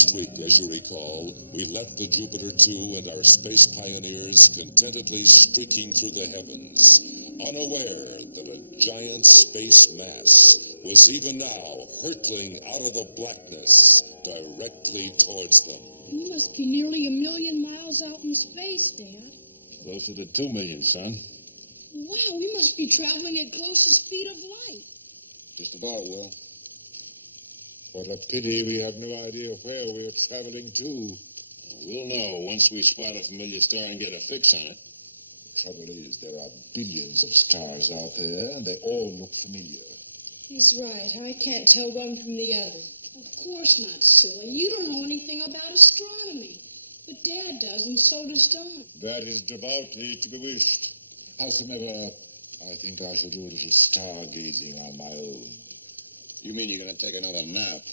Last week, as you recall, we left the Jupiter 2 and our space pioneers contentedly streaking through the heavens, unaware that a giant space mass was even now hurtling out of the blackness directly towards them. You must be nearly 1 million miles out in space, Dad. Closer to 2 million, son. Wow, we must be traveling at closest speed of light. Just about, Will. What a pity we have no idea where we're traveling to. We'll know once we spot a familiar star and get a fix on it. The trouble is, there are billions of stars out there, and they all look familiar. He's right. I can't tell one from the other. Of course not, silly. You don't know anything about astronomy. But Dad does, and so does Don. That is devoutly to be wished. Howsoever, I think I shall do a little stargazing on my own. You mean you're going to take another nap?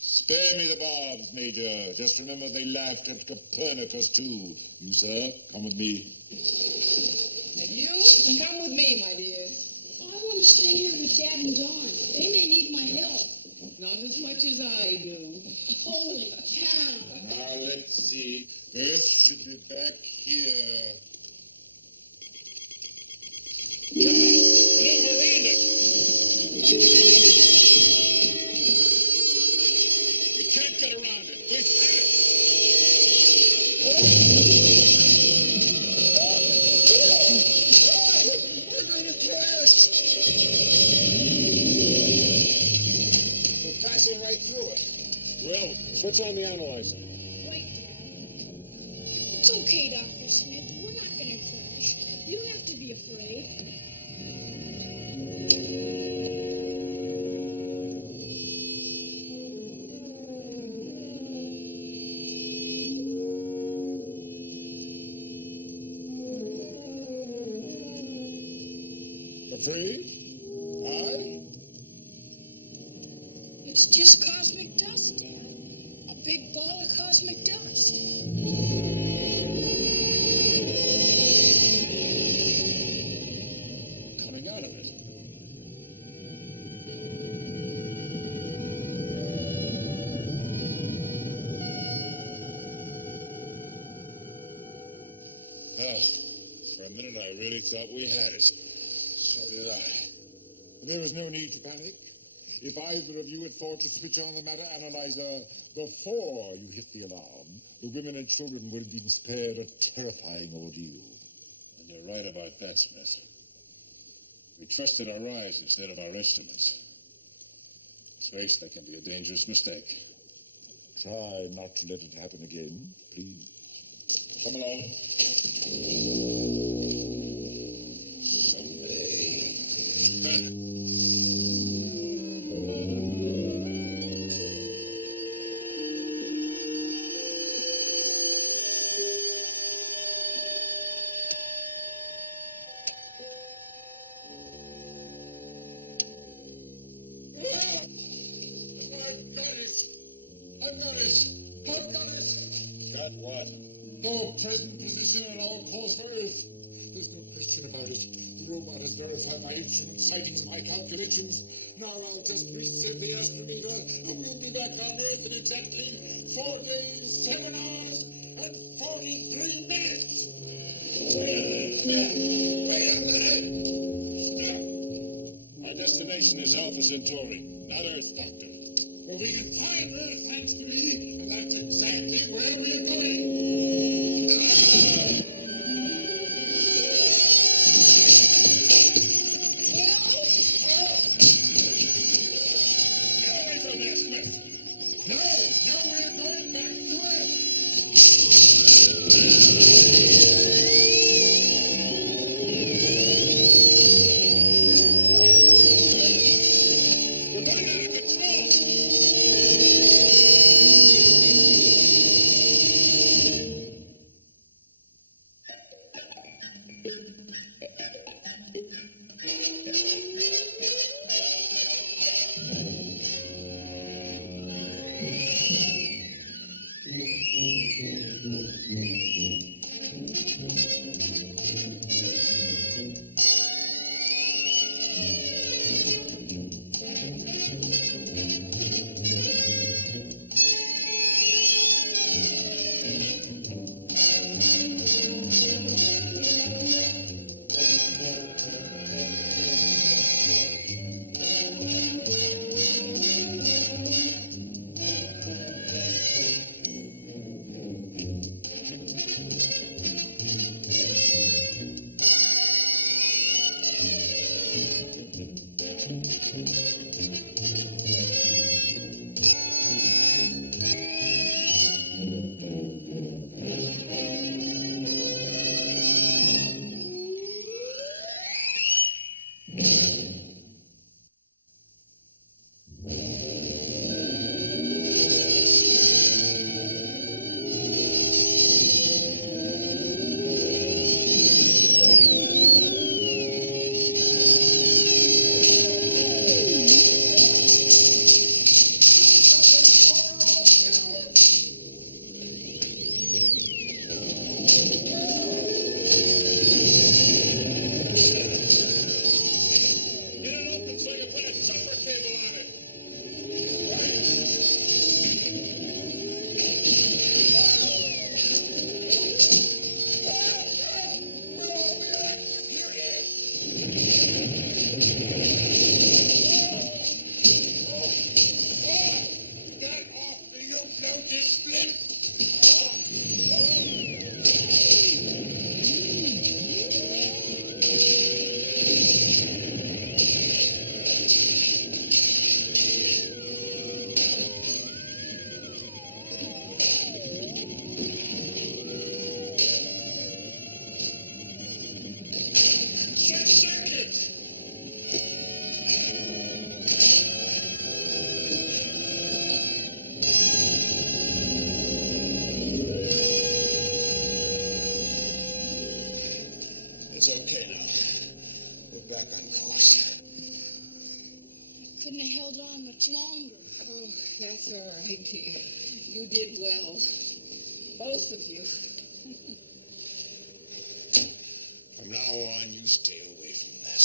Spare me the barbs, Major. Just remember they laughed at Copernicus, too. You, sir, come with me. And you? Come with me, my dear. I want to stay here with Dad and Don. They may need my help. Not as much as I do. Holy cow. Now, let's see. Earth should be back here. Come on, maneuver around it. We can't get around it. We've had it. We're going to crash. We're passing right through it. Well, switch on the analyzer. Wait, Dad. It's okay, Dr. Smith. We're not going to crash. You don't have to be afraid. Afraid? It's just cosmic dust, Dad. A big ball of cosmic dust. Coming out of it. Oh, for a minute I really thought we had it. So did I. There was no need to panic. If either of you had thought to switch on the matter analyzer before you hit the alarm, the women and children would have been spared a terrifying ordeal. And you're right about that, Smith. We trusted our eyes instead of our instruments. Space, that can be a dangerous mistake. Try not to let it happen again, please. Come along. Someday. I've got it. Got what? Our present position and our course for Earth. There's no question about it. The robot has verified my instrument sightings, my calculations. Now I'll just reset the astrometer, and we'll be back on Earth in exactly 4 days, 7 hours, and 43 minutes. Wait a minute. Stop. Our destination is Alpha Centauri, not Earth, Doctor. Well, we can find Earth, thanks to me, and that's exactly where we're going. Get away from there, Smith. No, we're going back to Earth. We're going out of control. Okay, now. We're back on course. Couldn't have held on much longer. Oh, that's all right, dear. You did well. Both of you. From now on, you stay away from this.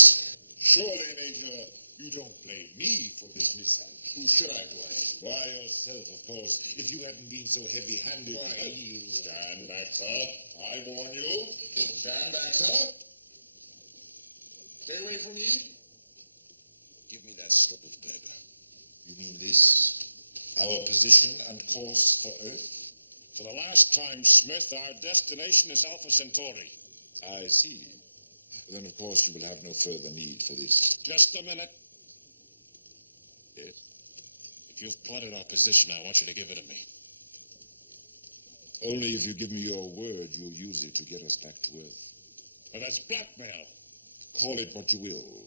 Surely, Major, you don't blame me for this mishap. Who should I blame? Why, yourself, of course. If you hadn't been so heavy-handed... Why, you... Stand back, sir. I warn you. Stand back, sir. Stay away from me. Give me that slip of paper. You mean this? Our position and course for Earth? For the last time, Smith, our destination is Alpha Centauri. I see. Then, of course, you will have no further need for this. Just a minute. Yes? If you've plotted our position, I want you to give it to me. Only if you give me your word, you'll use it to get us back to Earth. Well, that's blackmail. Call it what you will.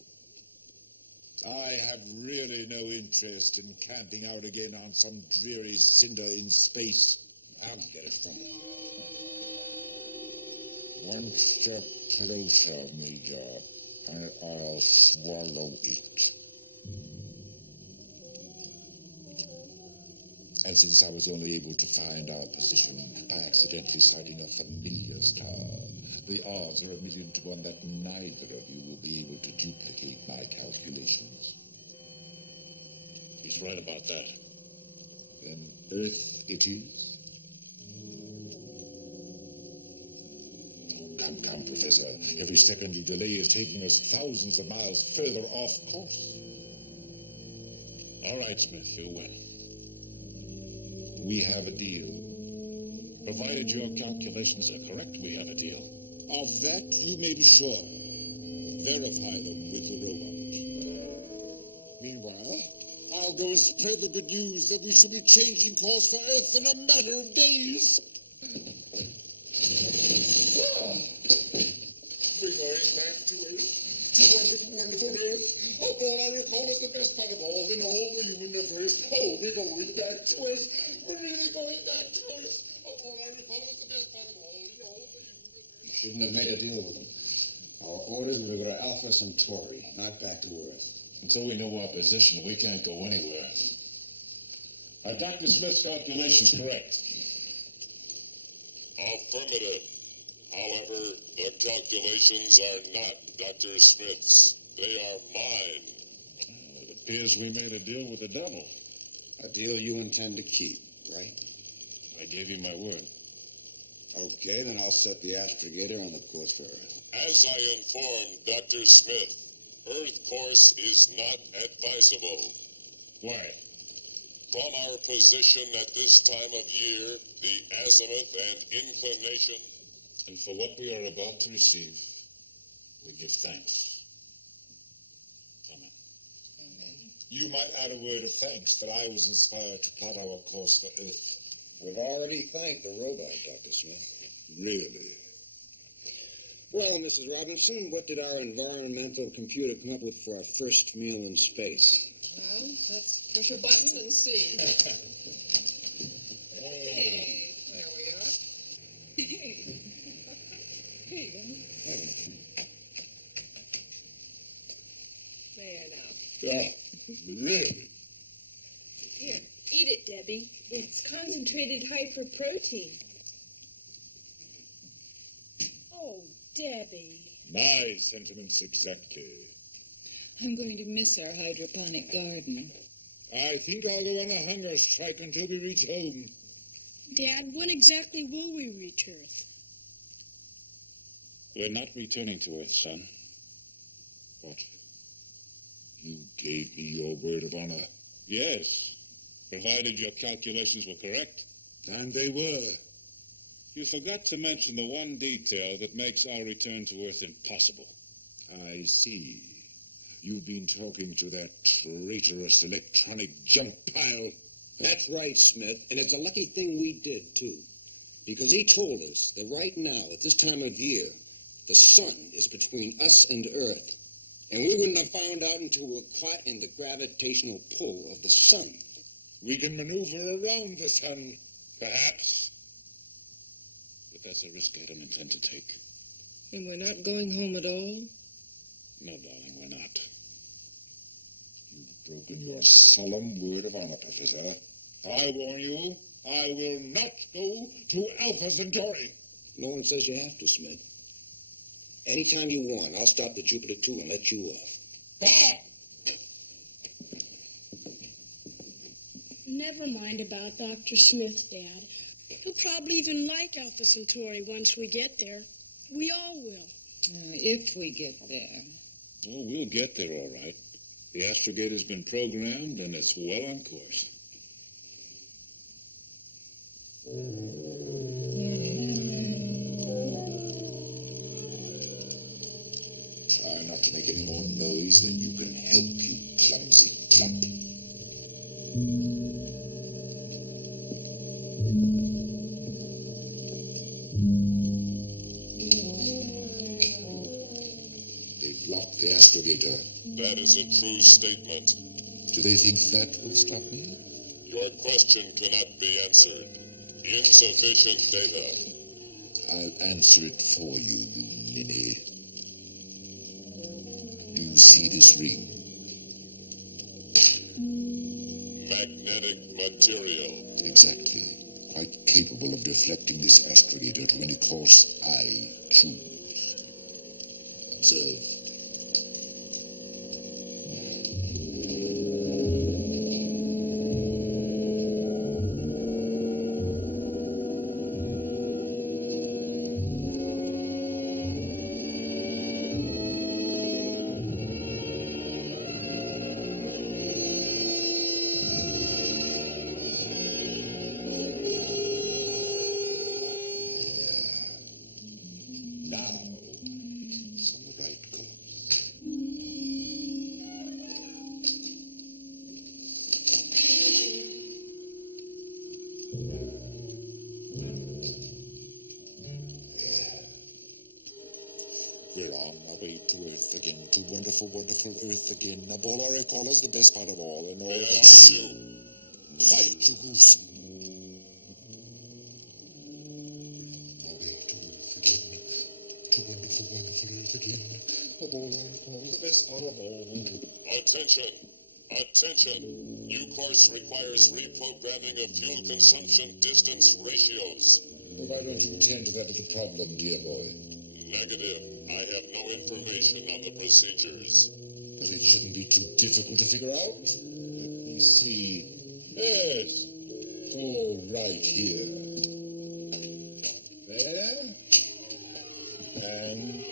I have really no interest in camping out again on some dreary cinder in space. I'll get it from you. One step closer, Major, and I'll swallow it. And since I was only able to find our position by accidentally sighting a familiar star, the odds are 1,000,000 to 1 that neither of you will be able to duplicate my calculations. He's right about that. Then Earth it is. Come, Professor. Every second you delay is taking us thousands of miles further off course. All right, Smith, you win. We have a deal. Provided your calculations are correct, we have a deal. Of that you may be sure. Verify them with the robot. Meanwhile, I'll go and spread the good news that we shall be changing course for Earth in a matter of days. We're going back to Earth. To wonderful, wonderful Earth. Of all I recall is the best part of all in all the universe. Oh, we're going back to Earth. We're really going back to Earth. Of all I recall is the best part of all in all the universe. You shouldn't have made a deal with them. Our orders were to go to Alpha Centauri, not back to Earth. Until we know our position, we can't go anywhere. Are Dr. Smith's calculations correct? Affirmative. However, the calculations are not Dr. Smith's. They are mine. It appears we made a deal with the devil. A deal you intend to keep, right? I gave you my word. Okay, then I'll set the astrogator on the course for Earth. As I informed Dr. Smith, Earth course is not advisable. Why? From our position at this time of year, the azimuth and inclination... And for what we are about to receive, we give thanks. Amen. Amen. You might add a word of thanks that I was inspired to plot our course for Earth. We've already thanked the robot, Dr. Smith. Really? Well, Mrs. Robinson, what did our environmental computer come up with for our first meal in space? Well, let's push a button and see. Hey, there we are. Here you go. There now. Oh, really? Here, eat it, Debbie. It's concentrated hyperprotein. Oh, Debbie. My sentiments exactly. I'm going to miss our hydroponic garden. I think I'll go on a hunger strike until we reach home. Dad, when exactly will we reach Earth? We're not returning to Earth, son. What? You gave me your word of honor. Yes, provided your calculations were correct. And they were. You forgot to mention the one detail that makes our return to Earth impossible. I see. You've been talking to that traitorous electronic junk pile. That's right, Smith, and it's a lucky thing we did, too. Because he told us that right now, at this time of year, the sun is between us and Earth. And we wouldn't have found out until we were caught in the gravitational pull of the sun. We can maneuver around the sun, perhaps. But that's a risk I don't intend to take. And we're not going home at all? No, darling, we're not. You've broken your solemn word of honor, Professor. I warn you, I will not go to Alpha Centauri. No one says you have to, Smith. Anytime you want, I'll stop the Jupiter 2 and let you off. Ah! Never mind about Dr. Smith, Dad. He'll probably even like Alpha Centauri once we get there. We all will. If we get there. Oh, we'll get there all right. The astrogator's been programmed, and it's well on course. Try not to make any more noise than you can help, you clumsy clump. They've locked the astrogator. That is a true statement. Do they think that will stop me? Your question cannot be answered. Insufficient data. I'll answer it for you, you ninny. Do you see this ring? Magnetic material. Exactly. Quite capable of deflecting this astrogator to any course I choose. Observe. We're on our way to Earth again, to wonderful, wonderful Earth again. A ball or a call is the best part of all, and all May I that. ask you? Quiet, you goose. We're on our way to Earth again, to wonderful, wonderful Earth again. A ball or a call is the best part of all. Attention! Attention! New course requires reprogramming of fuel consumption distance ratios. Well, why don't you attend to that little problem, dear boy? Negative. I have no information on the procedures. But it shouldn't be too difficult to figure out. Let me see. Yes. Oh, right here. There. And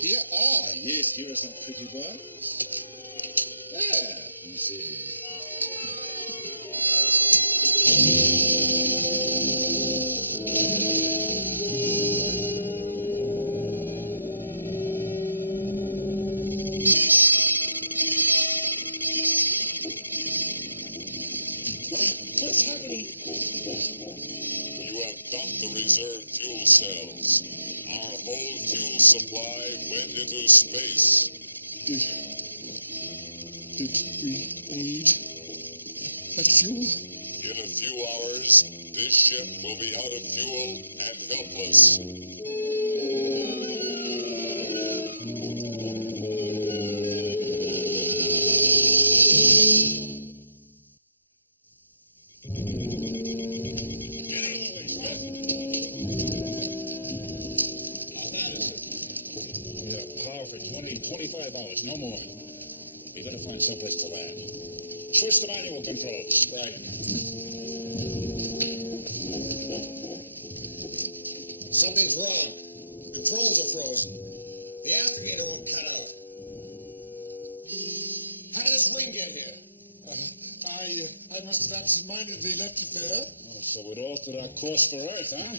here. Ah, yes, here are some pretty bugs. There, you see. What's happening? You have dumped the reserve fuel cells. Our whole fuel supply went into space. Did we need that fuel? In a few hours, this ship will be out of fuel and helpless. No more. We better find someplace to land. Switch to manual controls. Right. Something's wrong. The controls are frozen. The astrogator won't cut out. How did this ring get here? I must have absent-mindedly left it there. Oh, so it altered our course for Earth, huh?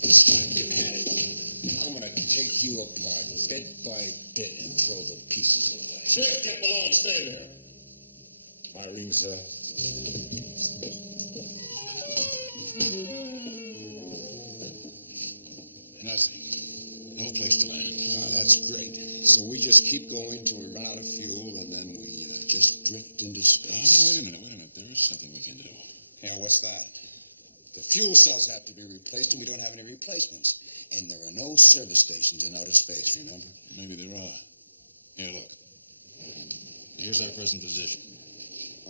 This time you had it. I'm gonna take you apart, bit by bit, and throw the pieces away. Smith, get below and stay there. My ring, sir. Nothing. No place to land. Ah, that's great. So we just keep going till we run out of fuel, and then we just drift into space. Oh, wait a minute. There is something we can do. Yeah, what's that? The fuel cells have to be replaced, and we don't have any replacements. And there are no service stations in outer space, remember? Maybe there are. Here, look. Here's our present position.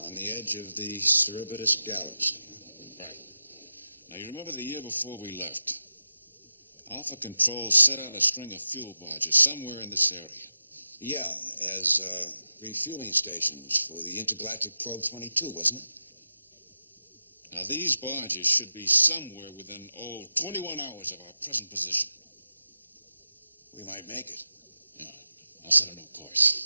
On the edge of the Cerberus galaxy. Right. Now, you remember the year before we left? Alpha Control set out a string of fuel barges somewhere in this area. Yeah, as refueling stations for the Intergalactic Probe 22, wasn't it? Now, these barges should be somewhere within, 21 hours of our present position. We might make it. Yeah, I'll set a new course.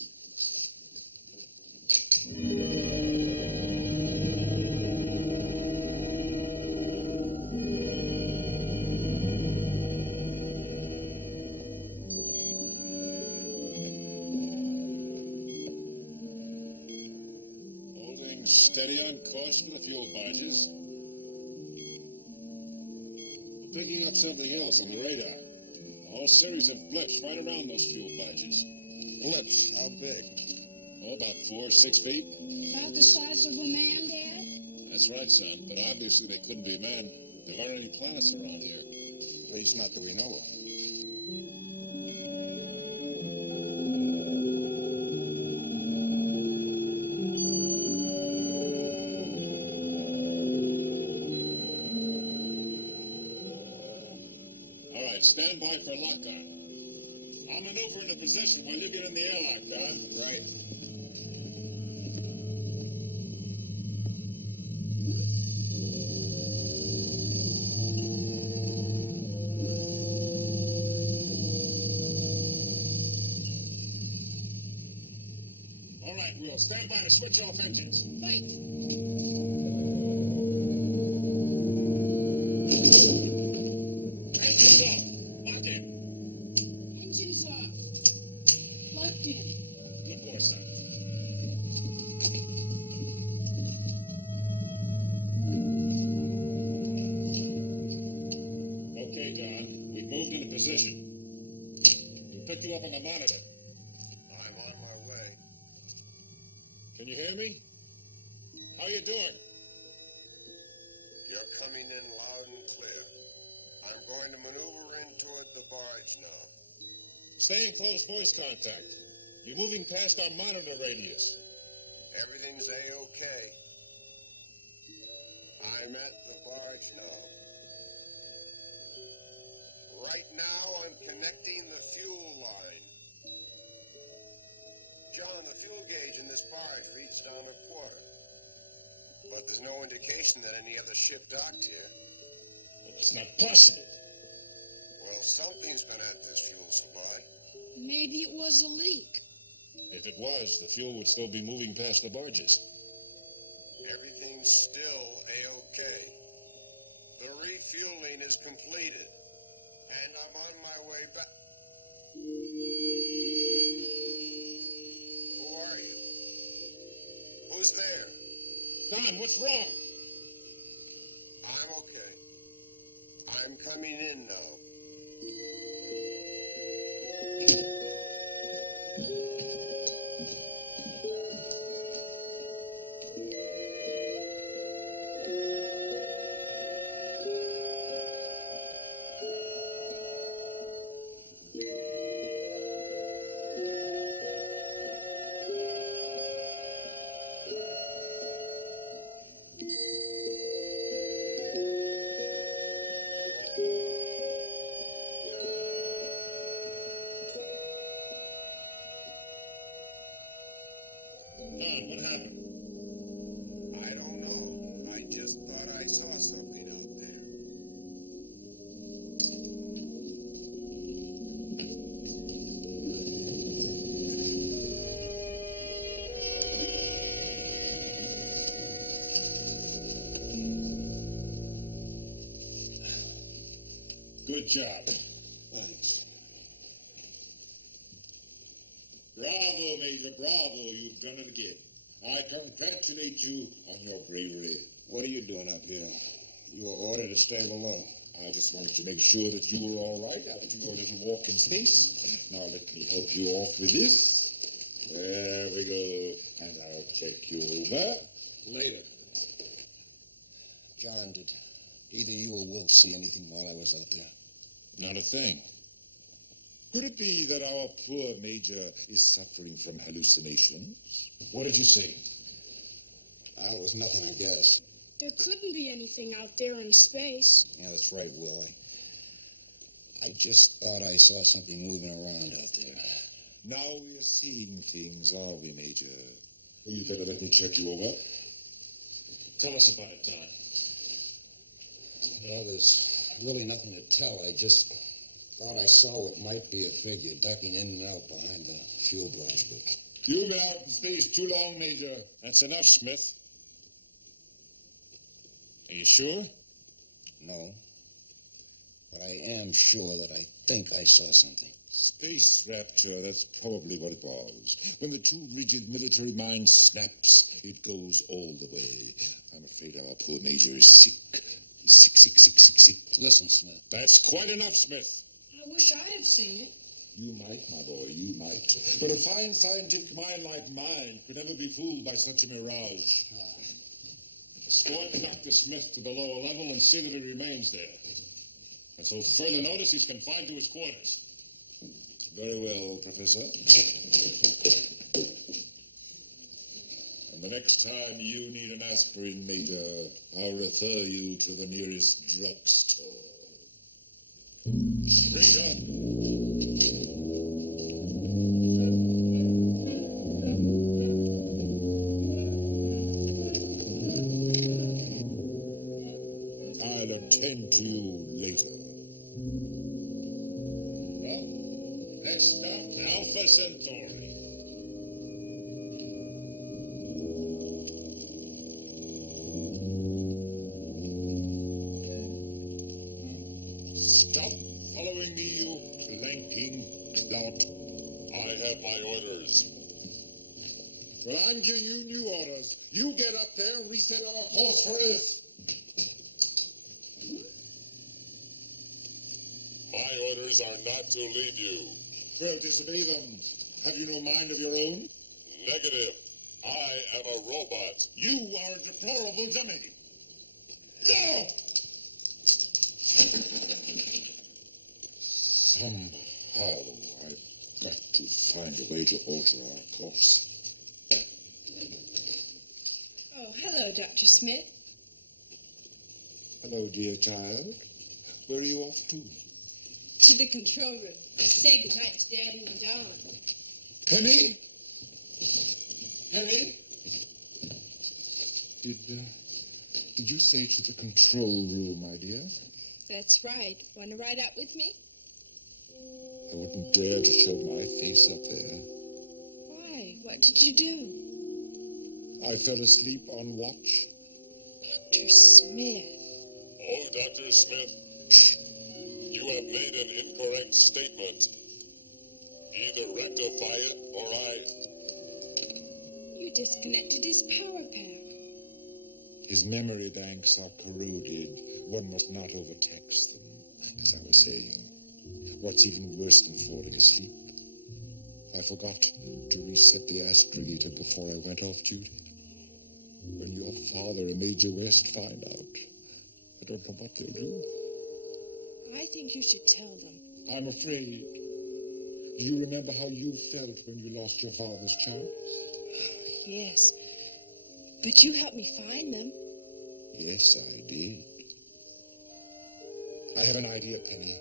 Holding steady on course for the fuel barges. We're picking up something else on the radar. A whole series of blips right around those fuel barges. Blips? How big? Oh, about 4 or 6 feet. About the size of a man, Dad? That's right, son. But obviously they couldn't be men. There aren't any planets around here. At least not that we know of. All right, stand by for lock-on. I'll maneuver into position while you get in the airlock, Don. Right. All right, we'll stand by to switch off engines. Right. Engines off. Lock in. Engines off. Locked in. Good boy, son. Okay, Don. We've moved into position. We picked you up on the monitor. I'm on my way. Can you hear me? How you doing? You're coming in loud and clear. I'm going to maneuver in toward the barge now. Stay in close voice contact. You're moving past our monitor radius. Everything's A-OK. I'm at the barge now. Right now, I'm connecting the fuel line. John, the fuel gauge in this barge reads down a quarter. But there's no indication that any other ship docked here. Well, it's not possible. Well, something's been at this fuel supply. Maybe it was a leak. If it was, the fuel would still be moving past the barges. Everything's still A-OK. The refueling is completed. And I'm on my way back. Who are you? Who's there? Don, what's wrong? I'm okay. I'm coming in now. Don, what happened? I don't know. I just thought I saw something out there. Good job. Thanks. Bravo, Major, bravo. You've done it again. I congratulate you on your bravery. What are you doing up here? You were ordered to stay below. I just wanted to make sure that you were all right after your little walk in space. Now let me help you off with this. There we go. And I'll check you over. Later. John, did Either you or Will see anything while I was out there. Not a thing. Could it be that our poor Major is suffering from hallucinations? What did you see? It was nothing, I guess. There couldn't be anything out there in space. Yeah, that's right, Will. I just thought I saw something moving around out there. Now we are seeing things, are we, Major? Well, you better let me check you over. Tell us about it, Don. Well, there's really nothing to tell. I just thought I saw what might be a figure ducking in and out behind the fuel barge. But You've been out in space too long, Major. That's enough, Smith. Are you sure? no. But I am sure that I think I saw something. Space rapture, that's probably what it was. When the too rigid military mind snaps, it goes all the way. I'm afraid our poor Major is sick. He's sick. Listen, Smith. That's quite enough, Smith. I wish I had seen it. You might, my boy, you might. But a fine scientific mind like mine could never be fooled by such a mirage. Escort Dr. Smith to the lower level and see that he remains there. Until further notice, he's confined to his quarters. Very well, Professor. And the next time you need an aspirin, Major, I'll refer you to the nearest drugstore. Straight up. I'll attend to you later. Well, next stop, Alpha Centauri. Stop following me, you clanking clout. I have my orders. Well, I'm giving you new orders. You get up there and reset our course for Earth. My orders are not to lead you. Well, disobey them. Have you no mind of your own? Negative. I am a robot. You are a deplorable dummy. No! Somehow, I've got to find a way to alter our course. Oh, hello, Dr. Smith. Hello, dear child. Where are you off to? To the control room. Say goodnight to Daddy and Don. Penny? Penny? Did you say to the control room, my dear? That's right. Want to ride out with me? I wouldn't dare to show my face up there. Why? What did you do? I fell asleep on watch. Dr. Smith. Oh, Dr. Smith, you have made an incorrect statement. Either rectify it or You disconnected his power pack. His memory banks are corroded. One must not overtax them, as I was saying. What's even worse than falling asleep? I forgot to reset the astrogator before I went off duty. When your father and Major West find out, I don't know what they'll do. I think you should tell them. I'm afraid. Do you remember how you felt when you lost your father's child? Yes. But you helped me find them. Yes, I did. I have an idea, Penny.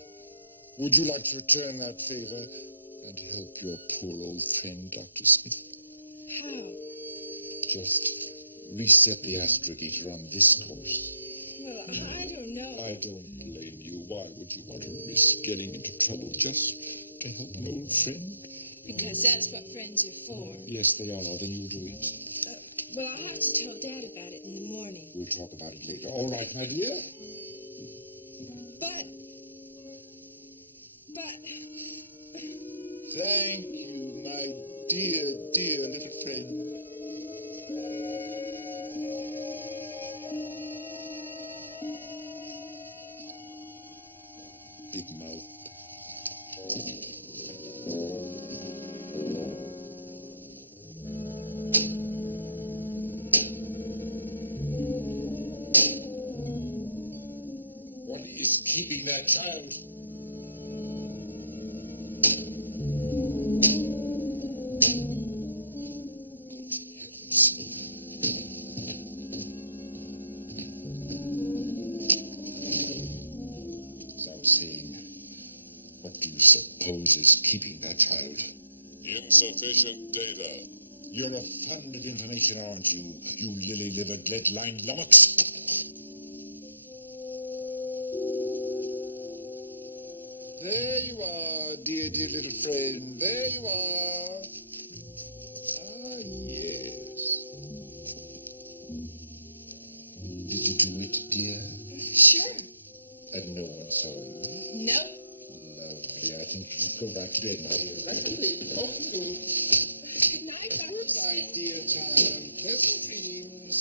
Would you like to return that favor and help your poor old friend, Dr. Smith? How? Just reset the astrogator on this course. Well, I don't know. I don't blame you. Why would you want to risk getting into trouble just to help an old friend? Because that's what friends are for. Yes, they are. Then you do it. Well, I'll have to tell Dad about it in the morning. We'll talk about it later. All right, my dear? But... Thank you, my dear little friend. Big mouth. that child. As I was saying, what do you suppose is keeping that child? Insufficient data. You're a fund of information, aren't you? You lily-livered, lead-lined lummox. There you are, dear, dear little friend. There you are. Ah, yes. Did you do it, dear? Sure. And no one saw you? Nope. Lovely. I think you should go back to bed, my dear. Right away. Off you go. Good night, Dr. Good night, dear child. Pleasant dreams.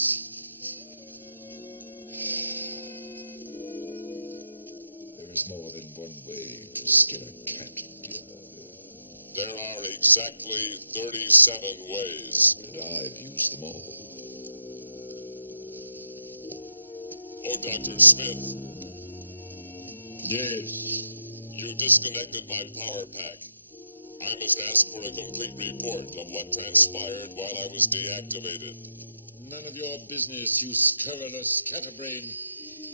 There is more than one way to skin a cat, dear boy. There are exactly 37 ways. And I've used them all. Oh, Dr. Smith, Yes. you disconnected my power pack. I must ask for a complete report of what transpired while I was deactivated. None of your business, you scurrilous scatterbrain.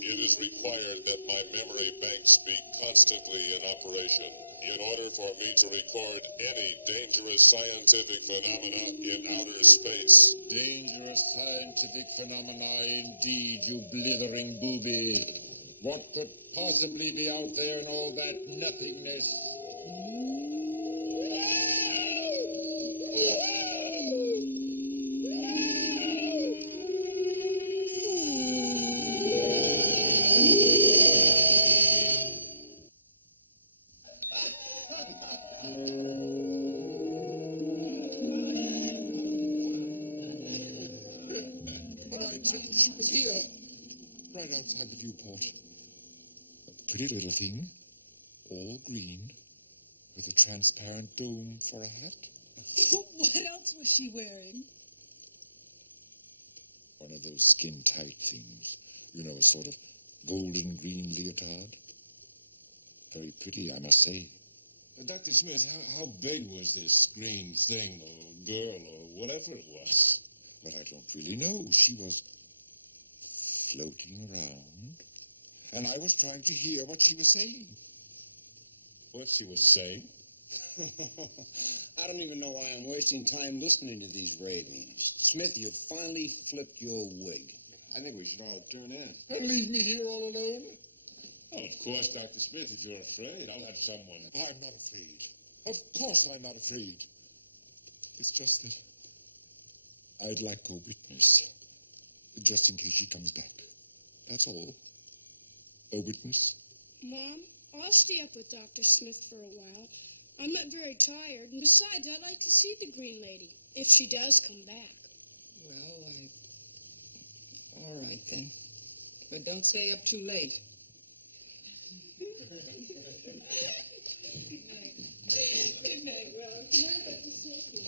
It is required that my memory banks be constantly in operation in order for me to record any dangerous scientific phenomena in outer space. Dangerous scientific phenomena indeed, you blithering booby. What could possibly be out there in all that nothingness? But I tell you, she was here, right outside the viewport. A pretty little thing, all green, with a transparent dome for a hat. What else was she wearing? One of those skin-tight things. You know, a sort of golden green leotard. Very pretty, I must say. Dr. Smith, how big was this green thing, or girl, or whatever it was? Well, I don't really know. She was floating around, and I was trying to hear what she was saying. What she was saying? I don't even know why I'm wasting time listening to these ravings. Smith, you finally flipped your wig. I think we should all turn in. And leave me here all alone? Oh, of course, Dr. Smith, if you're afraid, I'll have someone. I'm not afraid. Of course I'm not afraid. It's just that I'd like a witness, just in case she comes back. That's all. A witness. Mom, I'll stay up with Dr. Smith for a while. I'm not very tired, and besides, I'd like to see the Green Lady, if she does come back. Well, all right then. But don't stay up too late. Good night, Ralph. Good night, Dr. Smith.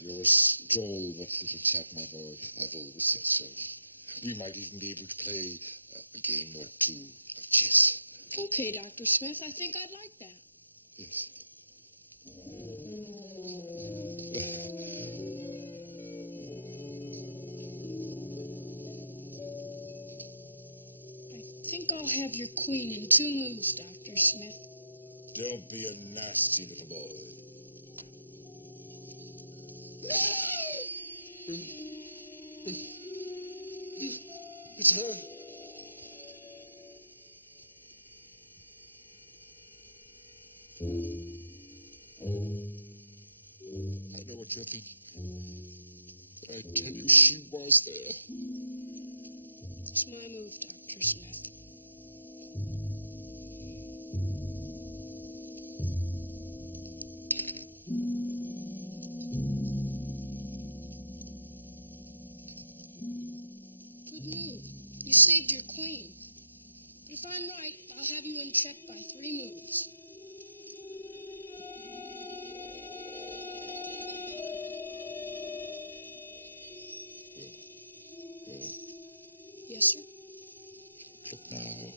You're a stalwart little chap, my boy. I've always said so. We might even be able to play a game or two of chess. Okay, Dr. Smith, I think I'd like that. Yes. I think I'll have your queen in 2 moves, Dr. Smith. Don't be a nasty little boy. It's her. I know what you're thinking. But I tell you, she was there. It's my move, Dr. Smith. Good move. You saved your queen. But if I'm right, I'll have you in check by 3 moves. Well, Yes, sir? look now.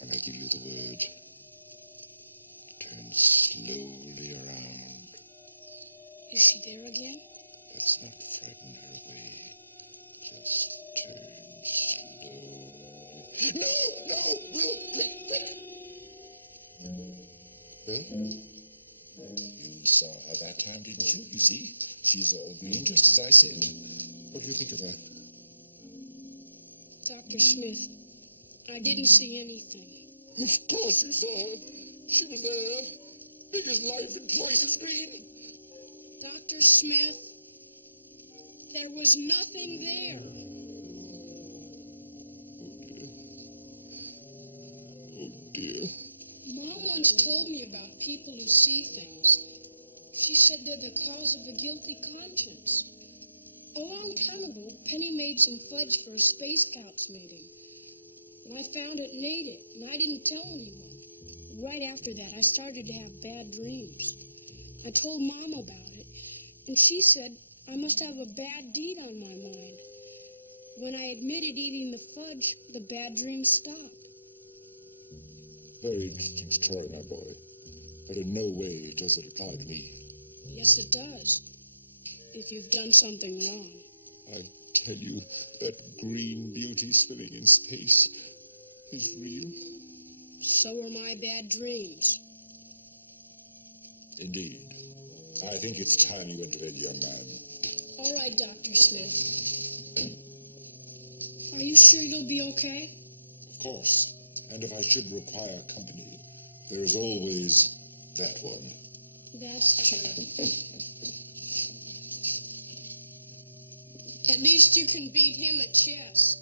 When I give you the word, turn slowly around. Is she there again? Let's not frighten her away. Just turn slowly. No! Will, quick! Well, you saw her that time, didn't you? You see, she's all green, just as I said. What do you think of her? Dr. Smith, I didn't see anything. Of course you saw her. She was there. Big as life and twice as green. Dr. Smith, there was nothing there. Oh, dear. Mom once told me about people who see things. She said they're the cause of a guilty conscience. A long time ago, Penny made some fudge for a Space Scouts meeting. And I found it and ate it, and I didn't tell anyone. Right after that, I started to have bad dreams. I told Mom about it, and she said I must have a bad deed on my mind. When I admitted eating the fudge, the bad dreams stopped. Very interesting story, my boy. But in no way does it apply to me. Yes, it does. If you've done something wrong. I tell you, that green beauty swimming in space is real. So are my bad dreams. Indeed. I think it's time you went to bed, young man. All right, Dr. Smith. Are you sure you'll be okay? Of course. And if I should require company, there is always that one. That's true. At least you can beat him at chess.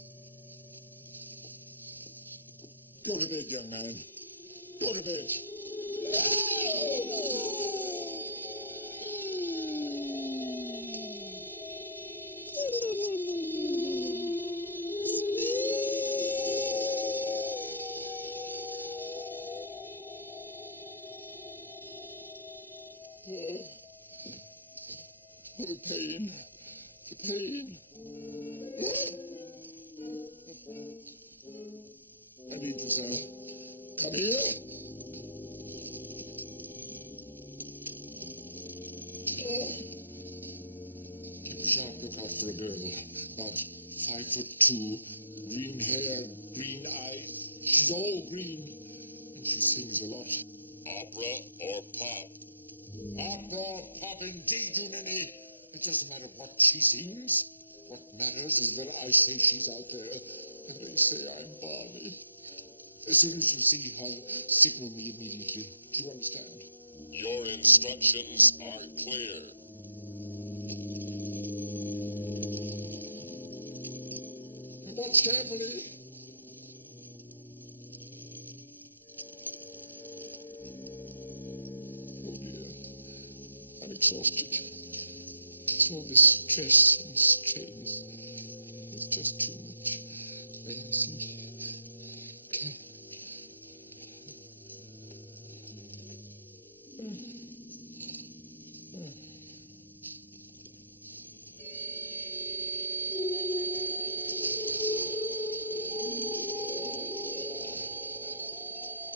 Go to bed, young man. Go to bed. Oh, the pain. The pain. I need you, sir. Come here. Keep a sharp lookout for a girl. About 5'2", green hair, green eyes. She's all green, and she sings a lot. Opera or pop? Opera or pop indeed, you ninny. It doesn't matter what she sings. What matters is that I say she's out there, and they say I'm balmy. As soon as you see her, signal me immediately. Do you understand? Your instructions are clear. Watch carefully. Oh dear, I'm exhausted. It's all this stress and strain. It's just too much. I simply can't.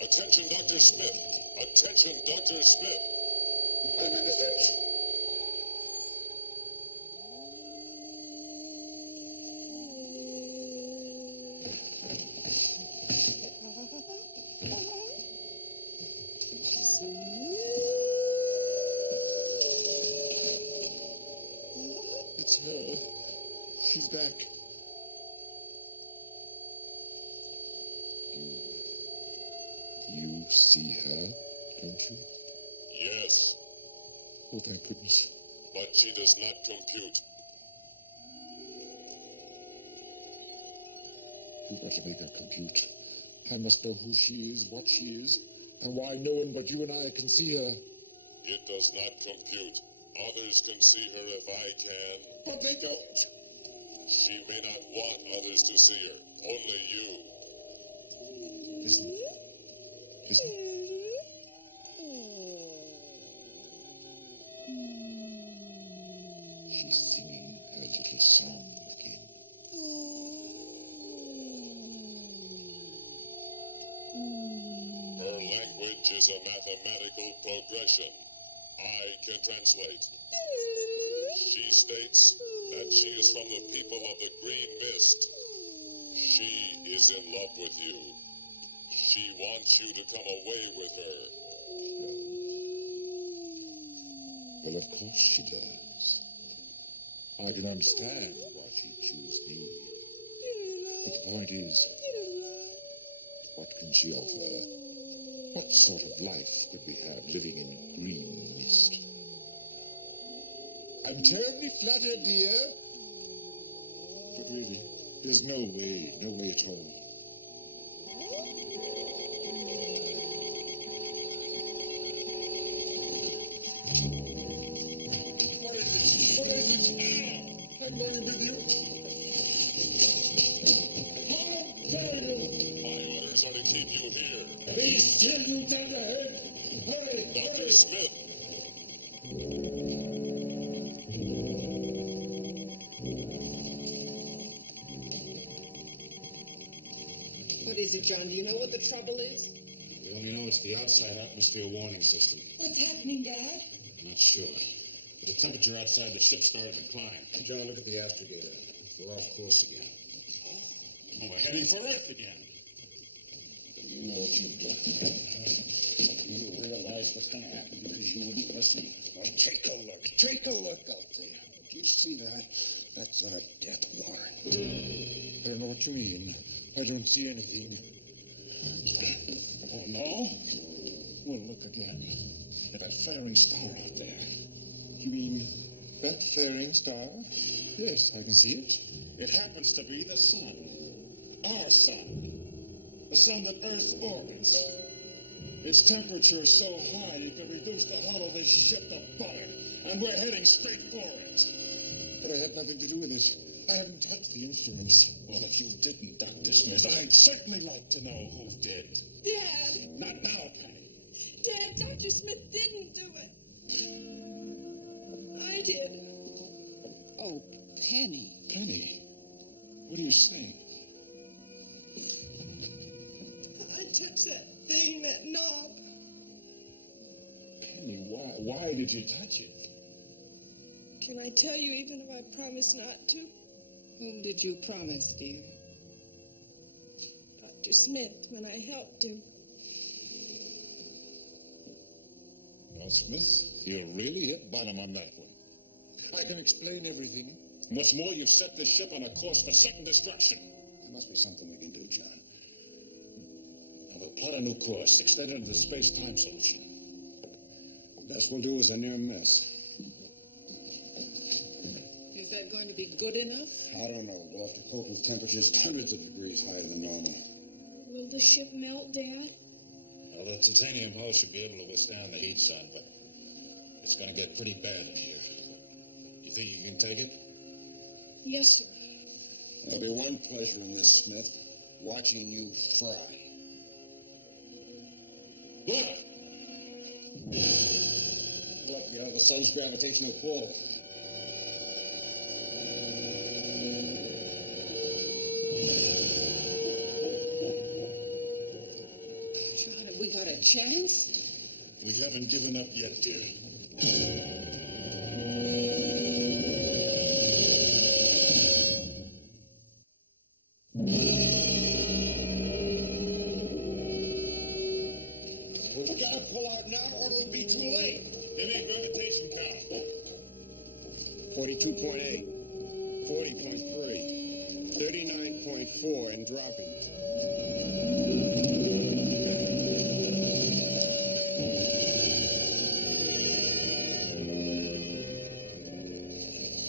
Attention, Dr. Smith. Attention, Dr. Smith. I'm innocent. It's her. She's back. You see her, don't you? Yes, Oh, thank goodness. but she does not compute. You've got to make her compute. I must know who she is, what she is, and why no one but you and I can see her. It does not compute. Others can see her if I can. But they don't. She may not want others to see her. Only you. Listen. Listen. She's singing her little song again. is a mathematical progression. I can translate. She states that she is from the people of the Green Mist. She is in love with you. She wants you to come away with her. Well, of course she does. I can understand why she'd choose me. But the point is, what can she offer? What sort of life could we have living in green mist? I'm terribly flattered, dear. But really, there's no way at all. What is it? I'm going with you. How dare you? My orders are to keep you here. Please still you thunderhead. Hurry, Dr. Smith, What is it, John? Do you know what the trouble is? We only know it's the outside atmosphere warning system. What's happening, Dad? Not sure. But the temperature outside the ship started to climb. John, look at the astrogator. We're off course again. Oh, we're heading for Earth again. You know what you've done. You realize what's going to happen because you wouldn't listen. Well, take a look. Take a look out there. Do you see that? That's our death warrant. I don't know what you mean. I don't see anything. Oh, no? Well, look again. At that flaring star out there. You mean that flaring star? Yes, I can see it. It happens to be the sun. Our sun. The sun that Earth orbits. Its temperature is so high you can reduce the hull of this ship to butter. And we're heading straight for it. But I had nothing to do with it. I haven't touched the instruments. Well, if you didn't, Dr. Smith, I'd certainly like to know who did. Dad! Not now, Penny. Dad, Dr. Smith didn't do it. I did. Oh, Penny. Penny, what are you saying? I touched that thing, that knob. Penny, why did you touch it? Can I tell you even if I promise not to? Whom did you promise, dear? Dr. Smith, when I helped him. Well, Smith, you really hit bottom on that one. I can explain everything. What's more, you've set this ship on a course for certain destruction. There must be something we can do, John. Now, we'll plot a new course, extend it into the space-time solution. Best we'll do is a near miss. Is that going to be good enough? I don't know. We'll have to cope with temperatures hundreds of degrees higher than normal. Will the ship melt, Dad? Well, the titanium hull should be able to withstand the heat, son, but it's going to get pretty bad in here. You think you can take it? Yes, sir. There'll be one pleasure in this, Smith. Watching you fry. Look! Look, you know the sun's gravitational pull. John, have we got a chance? We haven't given up yet, dear. We gotta pull out now or it'll be too late. Give me a gravitation count. 42.8, 40.3, 39.4 and dropping.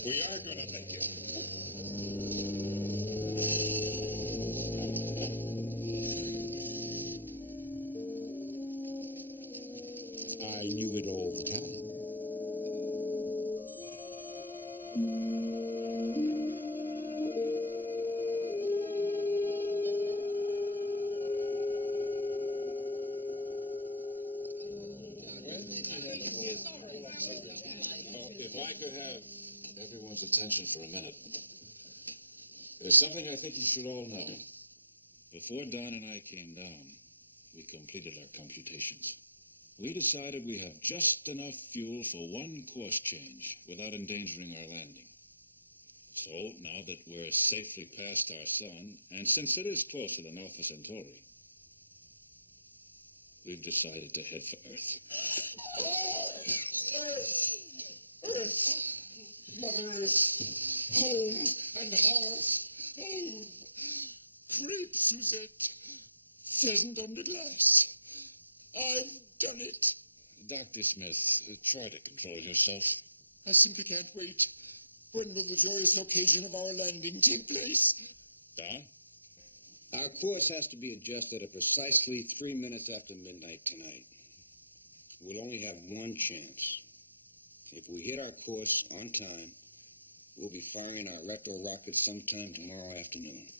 We are going to make it. I knew it all the time. If I could have everyone's attention for a minute. There's something I think you should all know. Before Don and I came down, we completed our computations. we decided we have just enough fuel for one course change without endangering our landing. So, now that we're safely past our sun, and since it is closer than Alpha Centauri, we've decided to head for Earth. Earth! Mother Earth! Home and hearth! Oh, crepe Suzette! Pheasant under glass! I've done it! Dr. Smith, try to control yourself. I simply can't wait. When will the joyous occasion of our landing take place? Don? Our course has to be adjusted at precisely 3 minutes after midnight tonight. We'll only have one chance. If we hit our course on time, we'll be firing our retro rockets sometime tomorrow afternoon.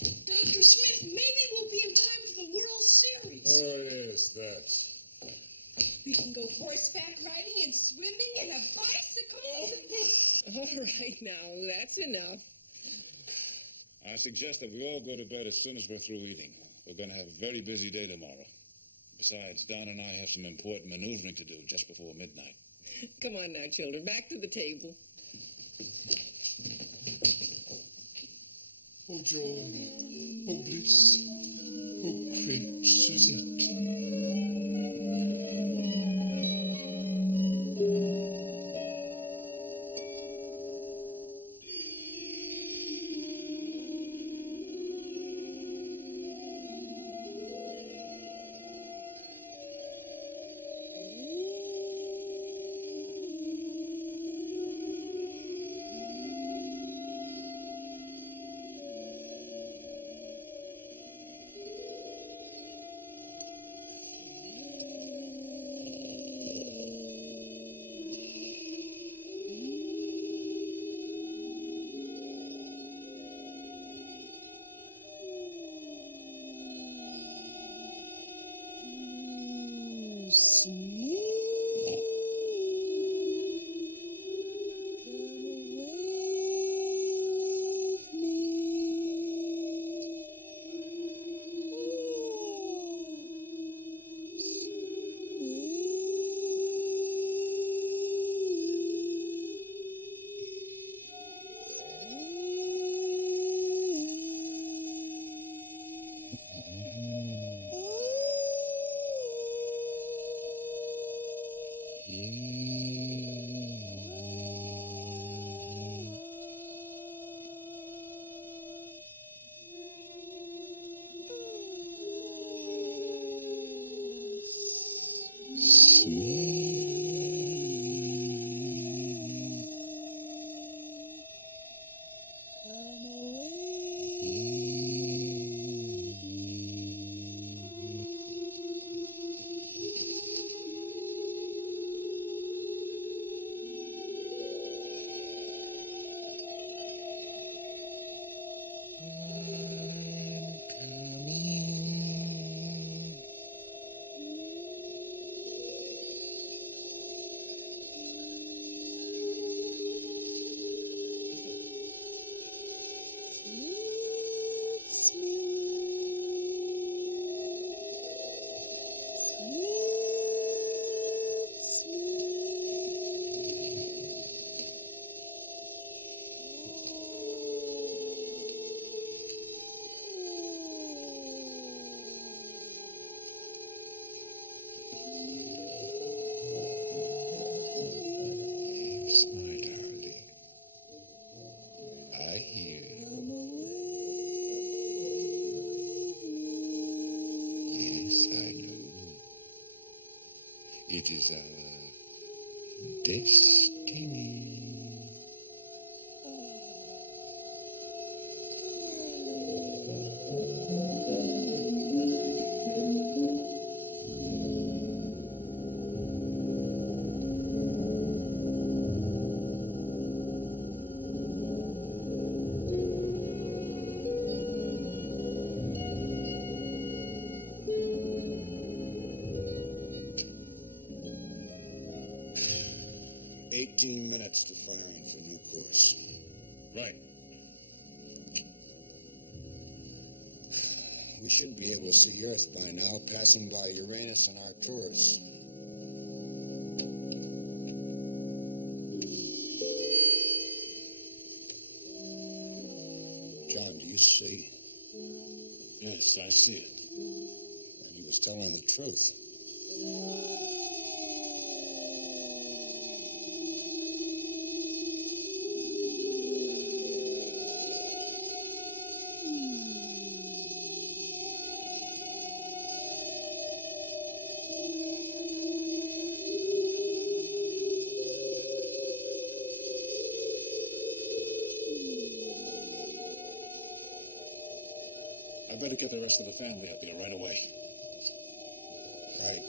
Dr. Smith, maybe we'll be in time for the World Series. Oh, yes, that. We can go horseback riding and swimming and a bicycle. All right, now, that's enough. I suggest that we all go to bed as soon as we're through eating. We're going to have a very busy day tomorrow. Besides, Don and I have some important maneuvering to do just before midnight. Come on now, children, back to the table. Oh, joy. Oh, bliss. Oh, crepe Suzette. It is our destiny. To firing for new course. We should be able to see Earth by now, passing by Uranus on our tours. John, do you see? Yes, I see it. And he was telling the truth. I better get the rest of the family up here right away. Right.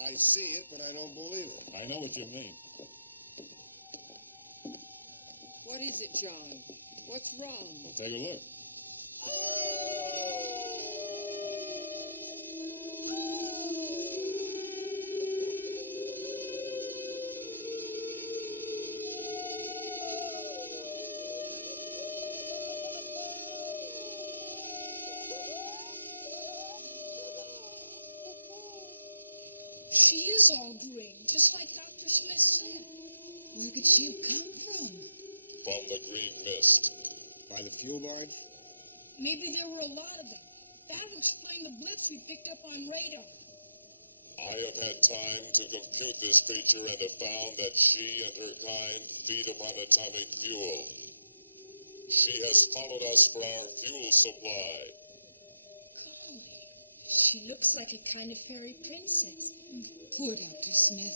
I see it, but I don't believe it. I know what you mean. What is it, John? What's wrong? Well, take a look. She is all green, just like Dr. Smith said. Where could she have come from? From the green mist. By the fuel barge? Maybe there were a lot of them. That would explain the blips we picked up on radar. I have had time to compute this creature and have found that she and her kind feed upon atomic fuel. She has followed us for our fuel supply. Golly, she looks like a kind of fairy princess. Poor Dr. Smith.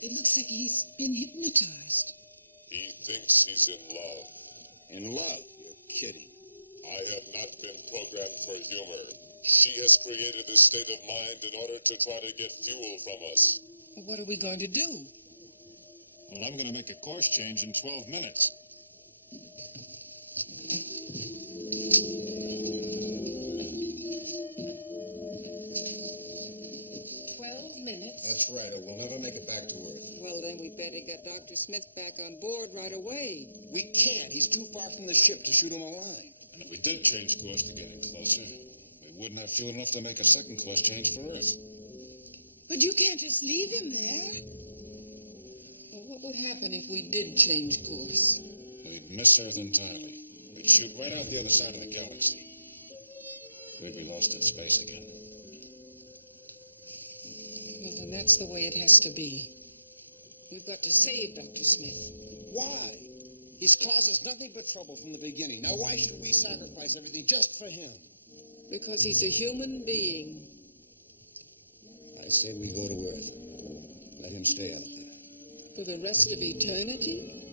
It looks like he's been hypnotized. He thinks he's in love. In love? You're kidding. I have not been programmed for humor. She has created this state of mind in order to try to get fuel from us. Well, what are we going to do? Well, I'm going to make a course change in 12 minutes. That's right, or we'll never make it back to Earth. Well, then we better get Dr. Smith back on board right away. We can't. He's too far from the ship to shoot him a line. And if we did change course to get in closer, we wouldn't have fuel enough to make a second course change for Earth. But you can't just leave him there. Well, what would happen if we did change course? We'd miss Earth entirely. We'd shoot right out the other side of the galaxy. We'd be lost in space again. Well, then that's the way it has to be. We've got to save Dr. Smith. Why? He's caused us nothing but trouble from the beginning. Now, why should we sacrifice everything just for him? Because he's a human being. I say we go to Earth. Let him stay out there. For the rest of eternity?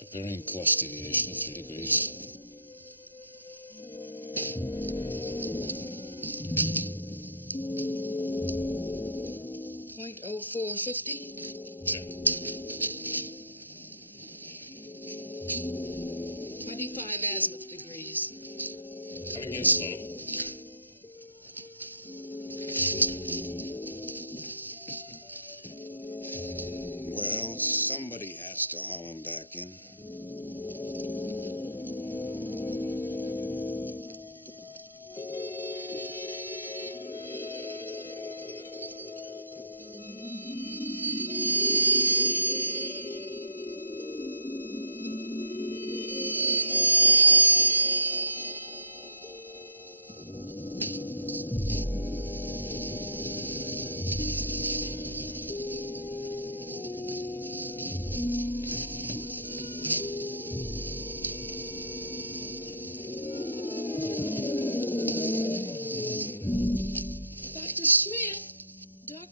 A bearing course deviation of 3 degrees. .0450? Check. 25 azimuth degrees. Coming in slow. Well, somebody has to haul him back in.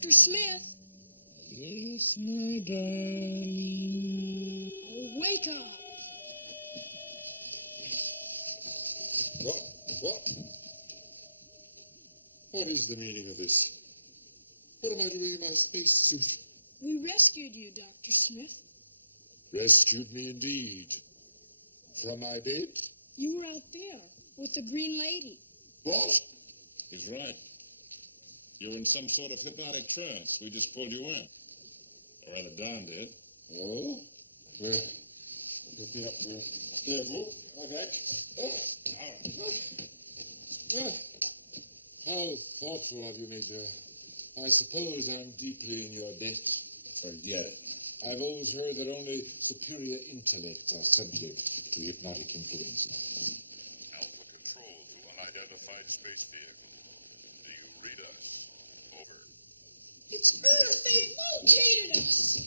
Dr. Smith. Yes, my darling. Oh, wake up. What? What is the meaning of this? What am I doing in my spacesuit? We rescued you, Dr. Smith. Rescued me indeed. From my bed? You were out there with the green lady. What? He's right. You're in some sort of hypnotic trance. We just pulled you in. Or rather, Don did. Oh? Well, look me up, Will. There, move. My back. How thoughtful of you, Major. I suppose I'm deeply in your debt. Forget it. I've always heard that only superior intellects are subject to hypnotic influences. Alpha Control to unidentified space vehicle. Do you read us? Over. It's Earth. They've located us.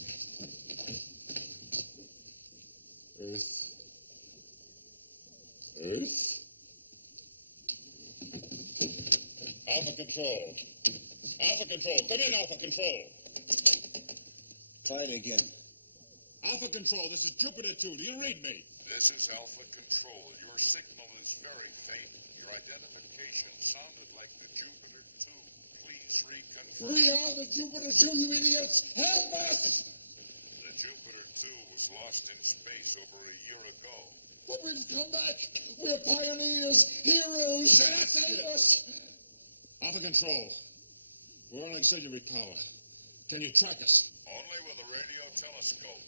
Earth? Alpha Control. Alpha Control. Come in, Alpha Control. Try it again. Alpha Control, this is Jupiter 2. Do you read me? This is Alpha Control. Your signal is very faint. Your identification sounded like the Jupiter 2. Please reconfirm. We are the Jupiter 2, you idiots! Help us! The Jupiter 2 was lost in space over a year ago. But we've come back! We're pioneers, heroes! Save us! Alpha Control, we're on auxiliary power. Can you track us? Only with a radio telescope.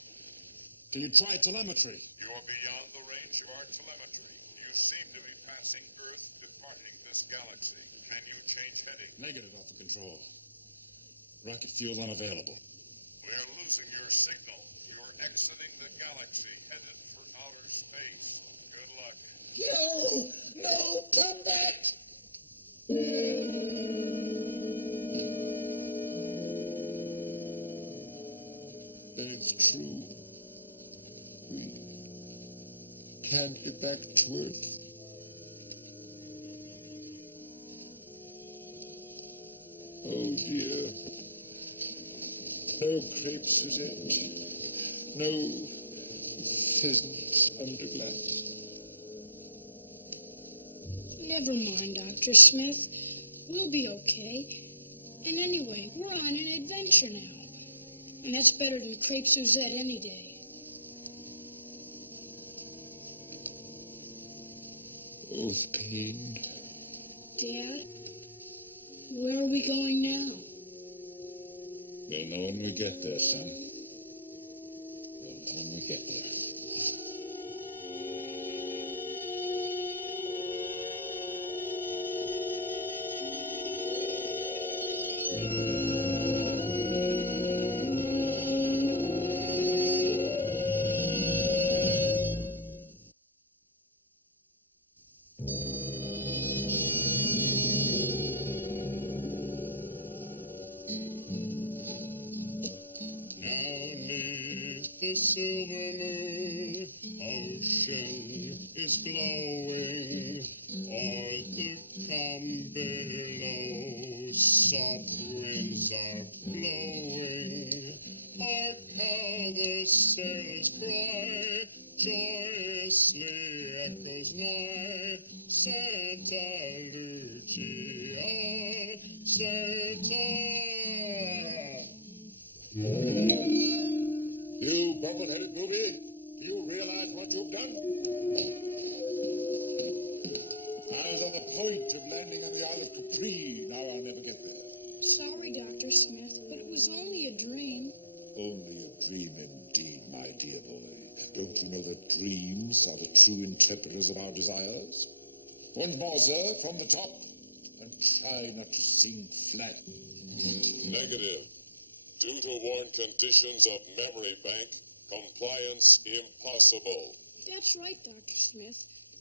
Can you try telemetry? You're beyond the range of our telemetry. You seem to be passing Earth, departing this galaxy. Can you change heading? Negative, Alpha Control. Rocket fuel unavailable. We're losing your signal. You're exiting the galaxy, headed for outer space. Good luck. No! Come back! Then it's true. We can't get back to Earth. Oh dear. No crepe Suzette. No pheasants under glass. Never mind, Dr. Smith. We'll be okay. And anyway, we're on an adventure now. And that's better than crepe Suzette any day. Oh, the pain. Dad, where are we going now? We'll know when we get there, son. We'll know when we get there. The silver moon, ocean is glowing, o'er the calm below, soft winds are blowing. Hark how the sailors cry, joyously echoes nigh, Santa Lucia, Santa. You bubble-headed booby, do you realize what you've done? I was on the point of landing on the Isle of Capri. Now I'll never get there. Sorry, Dr. Smith, but it was only a dream. Only a dream indeed, my dear boy. Don't you know that dreams are the true interpreters of our desires? Once more, sir, from the top. And try not to sing flat. Negative. Due to worn conditions of memory bank, compliance impossible. That's right, Dr. Smith.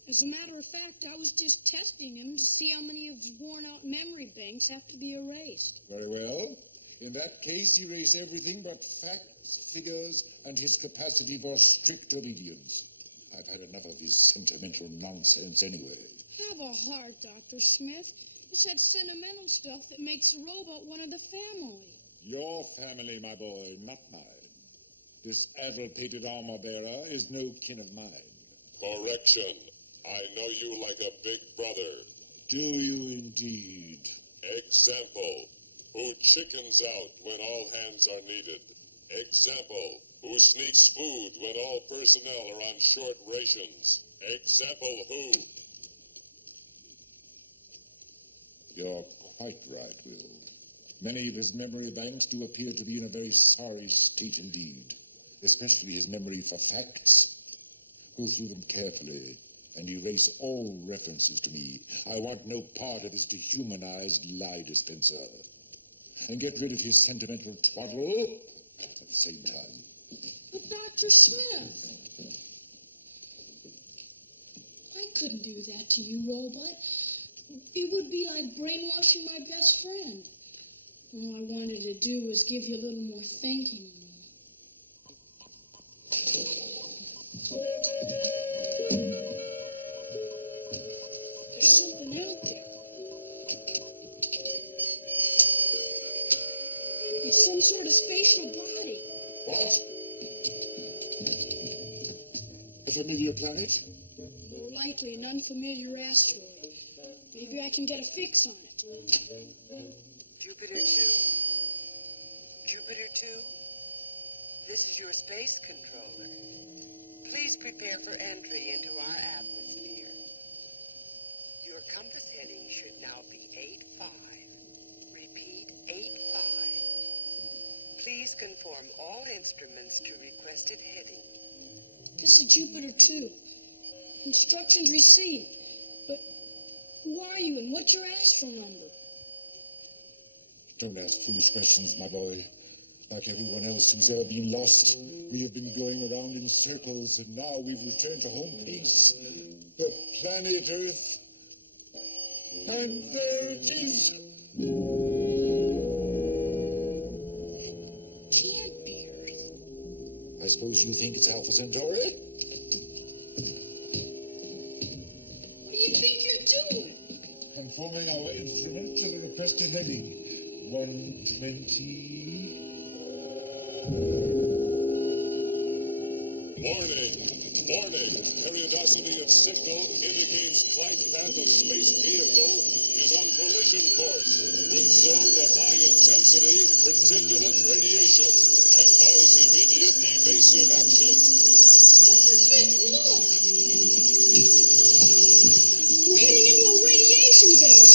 As a matter of fact, I was just testing him to see how many of his worn-out memory banks have to be erased. Very well. In that case, erase everything but facts, figures, and his capacity for strict obedience. I've had enough of his sentimental nonsense anyway. Have a heart, Dr. Smith. It's that sentimental stuff that makes the robot one of the family. Your family, my boy, not mine. This addle-pated armor-bearer is no kin of mine. Correction. I know you like a big brother. Do you indeed? Example. Who chickens out when all hands are needed. Example. Who sneaks food when all personnel are on short rations. Example who? You're quite right, Will. Many of his memory banks do appear to be in a very sorry state indeed, especially his memory for facts. Go through them carefully and erase all references to me. I want no part of his dehumanized lie dispenser. And get rid of his sentimental twaddle at the same time. But Dr. Smith, I couldn't do that to you, Robot. It would be like brainwashing my best friend. All I wanted to do was give you a little more thinking. There's something out there. It's some sort of spatial body. What? A familiar planet? More likely an unfamiliar asteroid. Maybe I can get a fix on it. Jupiter 2? Jupiter 2? This is your space controller. Please prepare for entry into our atmosphere. Your compass heading should now be 85. Repeat, 85. Please conform all instruments to requested heading. This is Jupiter 2. Instructions received. But who are you and what's your astral number? Don't ask foolish questions, my boy. Like everyone else who's ever been lost, we have been going around in circles, and now we've returned to home base, the planet Earth. And there it is. Can't be Earth. I suppose you think it's Alpha Centauri? What do you think you're doing? Conforming our instrument to the requested heading. 120. Warning! Warning! Periodicity of signal indicates flight path of space vehicle is on collision course with zone of high intensity particulate radiation. Advise immediate evasive action. Dr. Smith, look! We're heading into a radiation belt.